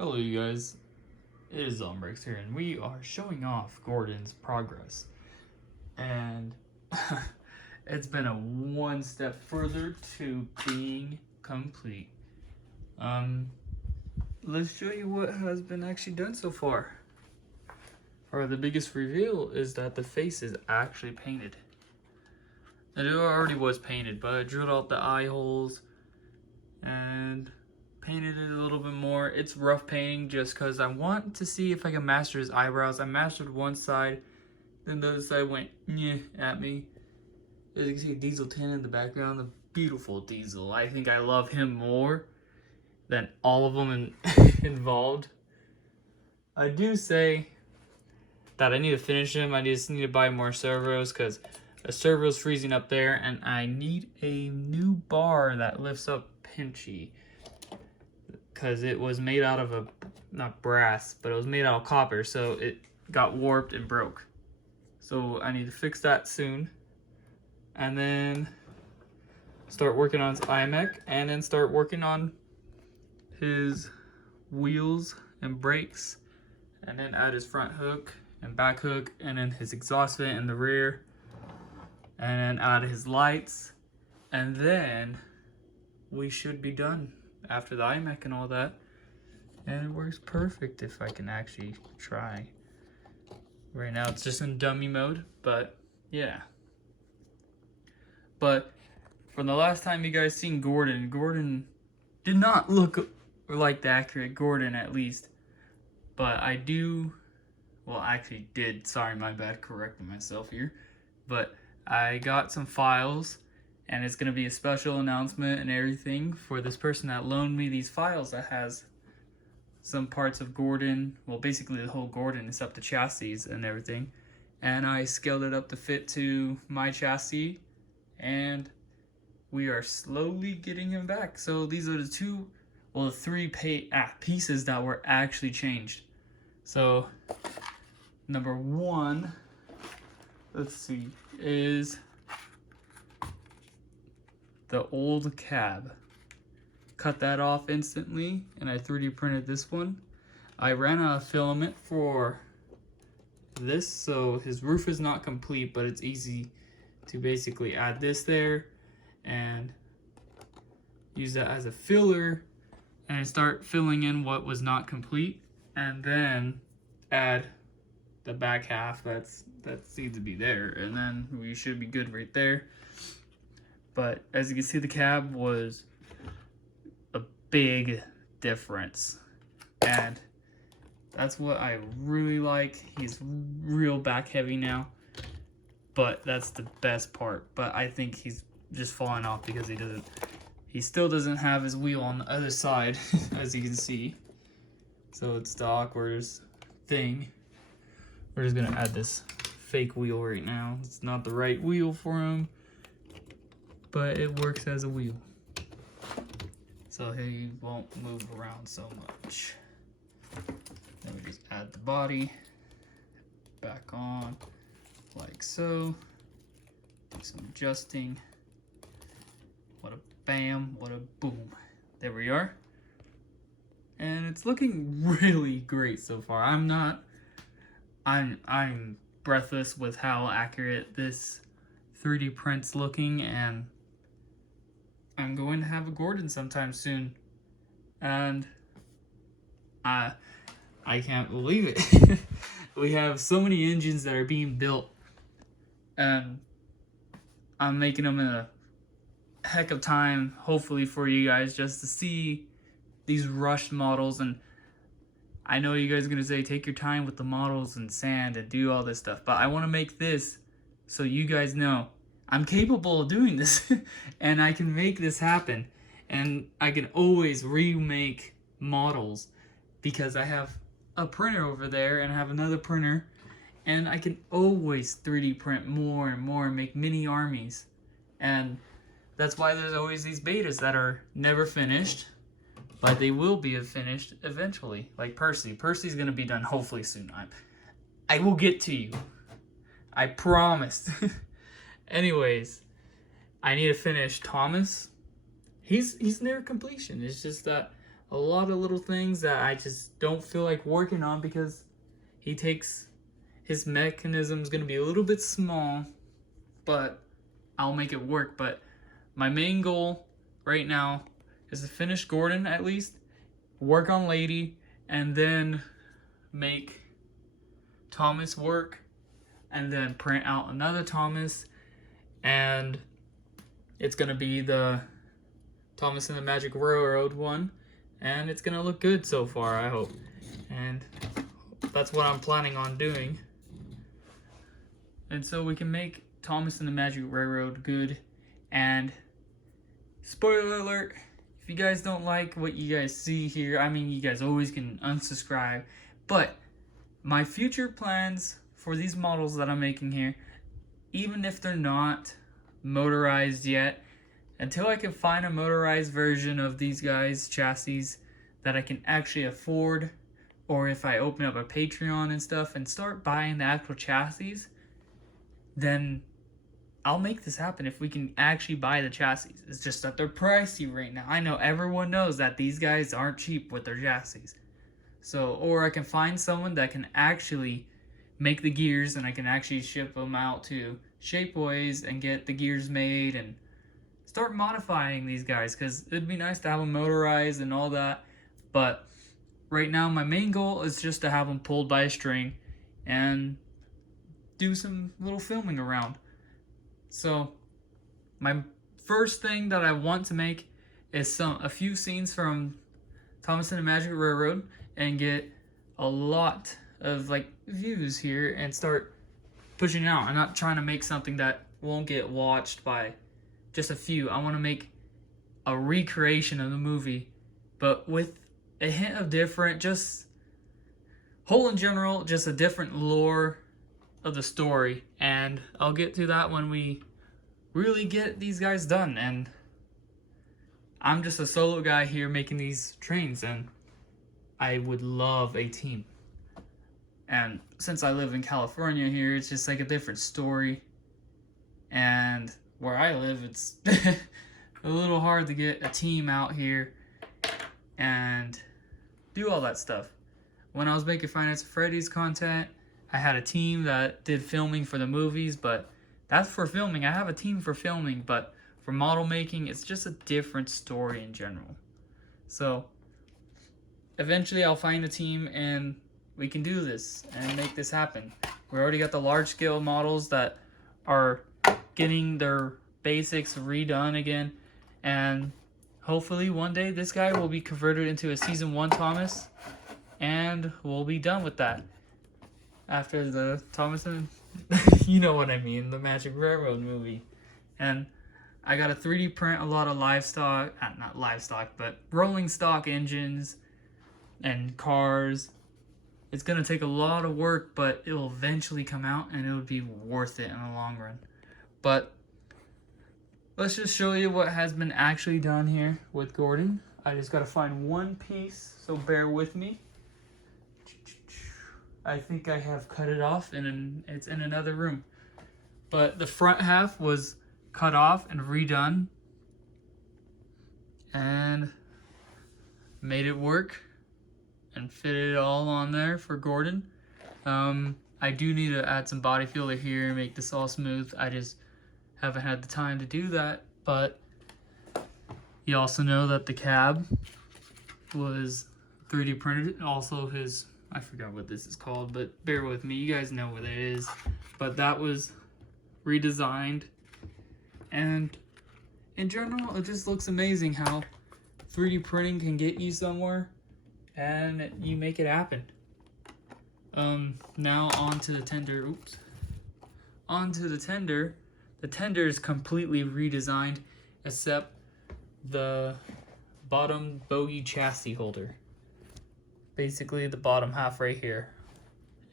Hello, you guys. It is Zombrex here, and we are showing off Gordon's progress. And it's been a one step further to being complete. Let's show you what has been actually done so far. Or the biggest reveal is that the face is actually painted. And it already was painted, but I drilled out the eye holes and painted it a little bit more. It's rough painting just because I want to see if I can master his eyebrows. I mastered one side, then the other side went nyeh at me. As you can see, Diesel 10 in the background, the beautiful Diesel. I think I love him more than all of them involved. I do say that I need to finish him. I just need to buy more servos because a servo's freezing up there, and I need a new bar that lifts up Pinchy. Because it was made out of not brass, but it was made out of copper, so it got warped and broke. So I need to fix that soon. And then start working on his iMech, and then start working on his wheels and brakes, and then add his front hook and back hook, and then his exhaust vent in the rear, and then add his lights, and then we should be done after the iMech and all that. And it works perfect if I can actually try. Right now it's just in dummy mode, but yeah. But from the last time you guys seen Gordon did not look like the accurate Gordon, at least. But I do, well, actually did, sorry, my bad, correcting myself here. But I got some files, and it's going to be a special announcement and everything for this person that loaned me these files that has some parts of Gordon. Well, basically the whole Gordon is up to chassis and everything. And I scaled it up to fit to my chassis. And we are slowly getting him back. So these are the three pieces that were actually changed. So number one, let's see, is the old cab. Cut that off instantly, and I 3D printed this one. I ran out of filament for this, so his roof is not complete, but it's easy to basically add this there and use that as a filler and start filling in what was not complete, and then add the back half that needs to be there, and then we should be good right there. But as you can see, the cab was a big difference, and that's what I really like. He's real back heavy now, but that's the best part. But I think he's just falling off because he still doesn't have his wheel on the other side, as you can see. So it's the awkwardest thing. We're just gonna add this fake wheel right now. It's not the right wheel for him, but it works as a wheel. So he won't move around so much. Then we just add the body back on, like so. Do some adjusting. What a bam, what a boom. There we are. And it's looking really great so far. I'm breathless with how accurate this 3D print's looking, and I'm going to have a Gordon sometime soon. And I can't believe it. We have so many engines that are being built, and I'm making them in a heck of time, hopefully for you guys, just to see these rushed models. And I know you guys are gonna say take your time with the models and sand and do all this stuff, but I want to make this so you guys know I'm capable of doing this and I can make this happen, and I can always remake models because I have a printer over there and I have another printer, and I can always 3D print more and more and make mini armies. And that's why there's always these betas that are never finished, but they will be finished eventually. Like Percy. Percy's gonna be done hopefully soon. I will get to you. I promised. Anyways, I need to finish Thomas. He's near completion. It's just that a lot of little things that I just don't feel like working on because his mechanism is going to be a little bit small, but I'll make it work. But my main goal right now is to finish Gordon at least, work on Lady, and then make Thomas work, and then print out another Thomas, and it's gonna be the Thomas and the Magic Railroad one, and it's gonna look good so far, I hope. And that's what I'm planning on doing. And so we can make Thomas and the Magic Railroad good. And spoiler alert, if you guys don't like what you guys see here, I mean, you guys always can unsubscribe, but my future plans for these models that I'm making here, even if they're not motorized yet, until I can find a motorized version of these guys' chassis that I can actually afford, or if I open up a Patreon and stuff and start buying the actual chassis, then I'll make this happen if we can actually buy the chassis. It's just that they're pricey right now. I know everyone knows that these guys aren't cheap with their chassis. So, or I can find someone that can actually make the gears and I can actually ship them out to Shapeways and get the gears made and start modifying these guys, because it'd be nice to have them motorized and all that. But right now my main goal is just to have them pulled by a string and do some little filming around. So my first thing that I want to make is a few scenes from Thomas and the Magic Railroad and get a lot of like views here and start pushing it out. I'm not trying to make something that won't get watched by just a few. I want to make a recreation of the movie, but with a hint of different, just whole in general, just a different lore of the story. And I'll get to that when we really get these guys done. And I'm just a solo guy here making these trains, and I would love a team. And since I live in California here, it's just like a different story. And where I live, it's a little hard to get a team out here and do all that stuff. When I was making Five Nights at Freddy's content, I had a team that did filming for the movies, but that's for filming. I have a team for filming, but for model making, it's just a different story in general. So eventually I'll find a team and we can do this and make this happen. We already got the large scale models that are getting their basics redone again, and hopefully one day this guy will be converted into a season 1 Thomas and we'll be done with that. After the Thomas and you know what I mean, the Magic Railroad movie. And I got to 3D print a lot of livestock, not livestock, but rolling stock engines and cars. It's going to take a lot of work, but it will eventually come out and it will be worth it in the long run. But let's just show you what has been actually done here with Gordon. I just got to find one piece, so bear with me. I think I have cut it off and it's in another room. But the front half was cut off and redone and made it work and fit it all on there for Gordon. I do need to add some body filler here and make this all smooth. I just haven't had the time to do that. But you also know that the cab was 3D printed. Also his, I forgot what this is called, but bear with me, you guys know what it is. But that was redesigned, and in general it just looks amazing how 3D printing can get you somewhere and you make it happen. Now onto the tender. Onto the tender. The tender is completely redesigned except the bottom bogie chassis holder. Basically the bottom half right here,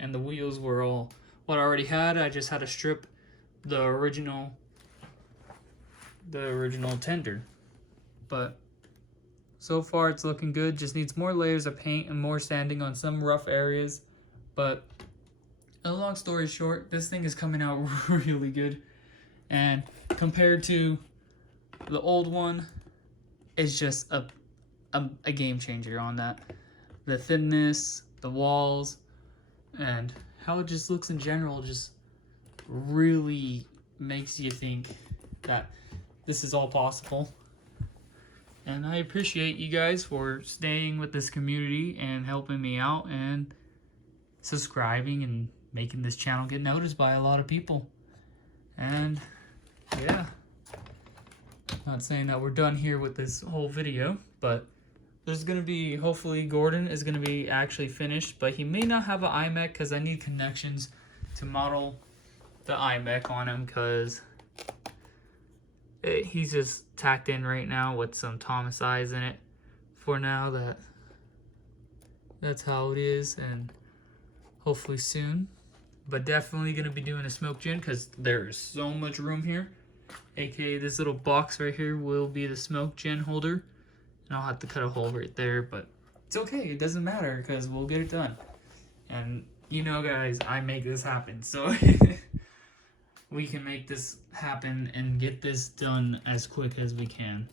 and the wheels were all what I already had. I just had to strip the original tender, but so far it's looking good. Just needs more layers of paint and more sanding on some rough areas. But a long story short, this thing is coming out really good, and compared to the old one, it's just a a game changer on that. The thinness, the walls, and how it just looks in general just really makes you think that this is all possible. And I appreciate you guys for staying with this community and helping me out and subscribing and making this channel get noticed by a lot of people. And yeah, not saying that we're done here with this whole video, but there's gonna be, hopefully Gordon is gonna be actually finished, but he may not have an iMech because I need connections to model the iMech on him, because he's just tacked in right now with some Thomas eyes in it for now. That's how it is, and hopefully soon. But definitely gonna be doing a smoke gen because there's so much room here. AKA this little box right here will be the smoke gen holder. And I'll have to cut a hole right there, but it's okay, it doesn't matter because we'll get it done. And you know guys, I make this happen, so we can make this happen and get this done as quick as we can.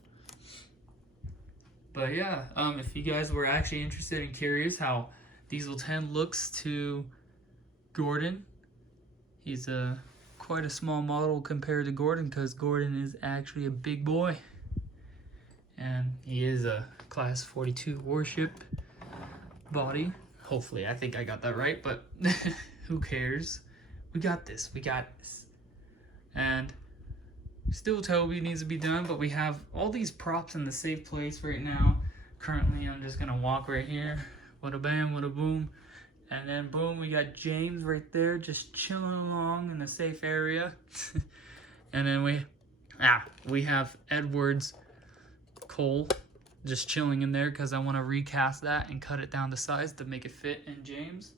But yeah, if you guys were actually interested and curious how Diesel 10 looks to Gordon, he's quite a small model compared to Gordon, because Gordon is actually a big boy. And he is a class 42 warship body. Hopefully, I think I got that right, but who cares? We got this, we got this. And still Toby needs to be done, but we have all these props in the safe place right now. Currently, I'm just gonna walk right here. Wada bam, wada boom. And then boom, we got James right there just chilling along in a safe area. And then we have Edwards Cole just chilling in there because I want to recast that and cut it down to size to make it fit in James.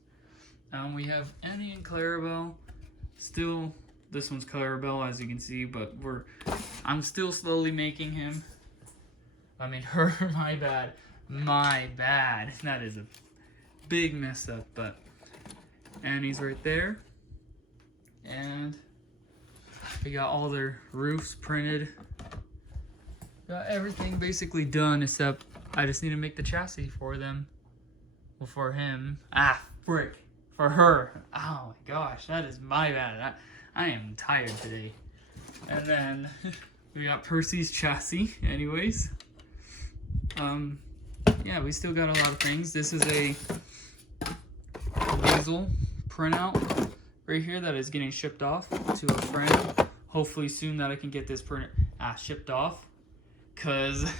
We have Annie and Clarabelle. Still, this one's Clarabelle as you can see, but I'm still slowly making him. I mean her, my bad. That is a big mess up, but Annie's right there. And we got all their roofs printed. Got everything basically done except I just need to make the chassis for them. Well, for him. Frick. For her. Oh my gosh, that is my bad. I am tired today. And then we got Percy's chassis anyways. Yeah, we still got a lot of things. This is a Diesel printout right here that is getting shipped off to a friend. Hopefully soon that I can get this shipped off, because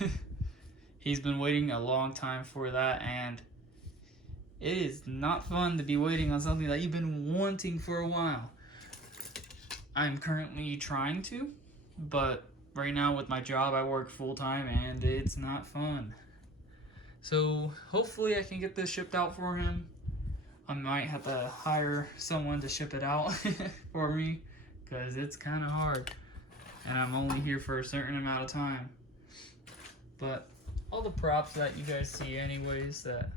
he's been waiting a long time for that, and it is not fun to be waiting on something that you've been wanting for a while. I'm currently trying to, but right now with my job I work full-time and it's not fun. So hopefully I can get this shipped out for him. I might have to hire someone to ship it out for me, because it's kind of hard and I'm only here for a certain amount of time. But all the props that you guys see anyways, that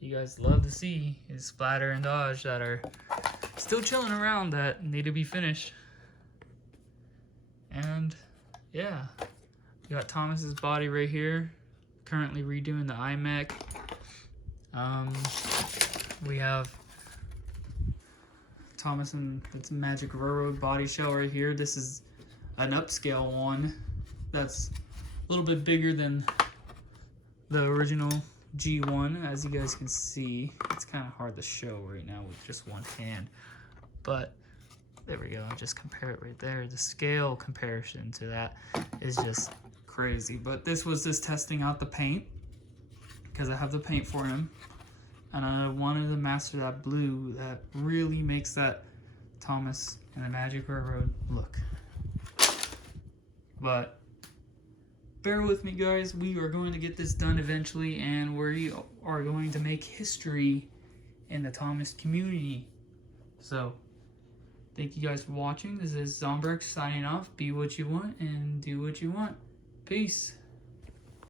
you guys love to see, is Splatter and Dodge that are still chilling around that need to be finished. And yeah, we got Thomas's body right here, currently redoing the iMech. We have Thomas and its Magic Railroad body shell right here. This is an upscale one that's a little bit bigger than the original G1, as you guys can see. It's kind of hard to show right now with just one hand, but there we go. Just compare it right there. The scale comparison to that is just crazy. But this was just testing out the paint, because I have the paint for him, and I wanted to master that blue that really makes that Thomas and the Magic Railroad look. But bear with me guys, we are going to get this done eventually, and we are going to make history in the Thomas community. So thank you guys for watching. This is Zombrex signing off. Be what you want and do what you want. Peace.